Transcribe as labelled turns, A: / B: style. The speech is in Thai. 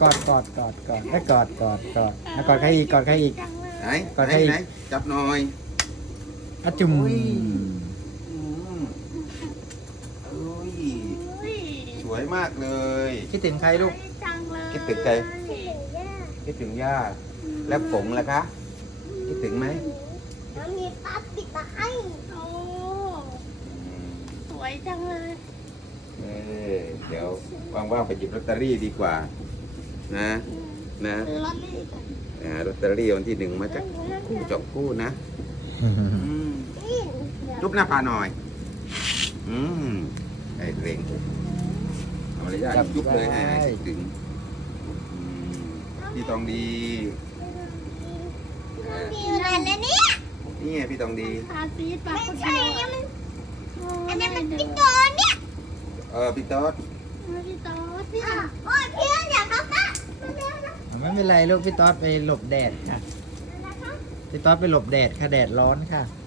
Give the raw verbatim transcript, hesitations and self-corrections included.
A: กอดกอดกอดกอดแล้วกอดกอดกอดแล้วกอดใครอีกกอดใครอีก
B: ไหน
A: ก่อน
B: ไหน
A: ให้
B: ไหนจับหน่อย
A: อะจุ่ม
B: อุ้ย อืมอุ้ยสวยมากเลย
A: คิดถึงใครลูก
C: จังเลย
B: คิดถึงใครคิดถึงย่าแล้วฝงล่ะคะคิดถึงไหม
C: แล้วมีปั๊บปิดตาให้โอ้สวยจังเลย
B: เออเดี๋ยวว่างๆไปหยิบลอตเตอรี่ดีกว่า นะนะ
C: ซื้อลอตเตอรี่ก่อน
B: อ่าลอตเตอรี่วันที่หนึ่งมาจากคู่จบคู่นะอืม
C: นี่เดี๋ยว
B: จุ๊บหน้าผาหน่อย อืมไอ้เร่งเอาเลยย่าจุ๊บเลยให้ให้คิดถึงอืมพี่ตองดี
C: มีอะไรแล้วเนี่ย
B: นี่ไงพี่ตองดี
C: ทาซีดปากไม่ใช่เนี่ยมันอันนั้นมัน
A: พี่
C: พี่โตเนี่ย
B: เออพี่ต๊อด
C: พี่โตเนี่ยโอ้ยพี่อยากครับป้ามาเร็วนะ
A: ไม่เป็นไรลูกพี่ต๊อดไปหลบแดดค่ะ
C: นะคะ
A: พี่ต๊อดไปหลบแดดค่ะแดดร้อนค่ะ
C: อ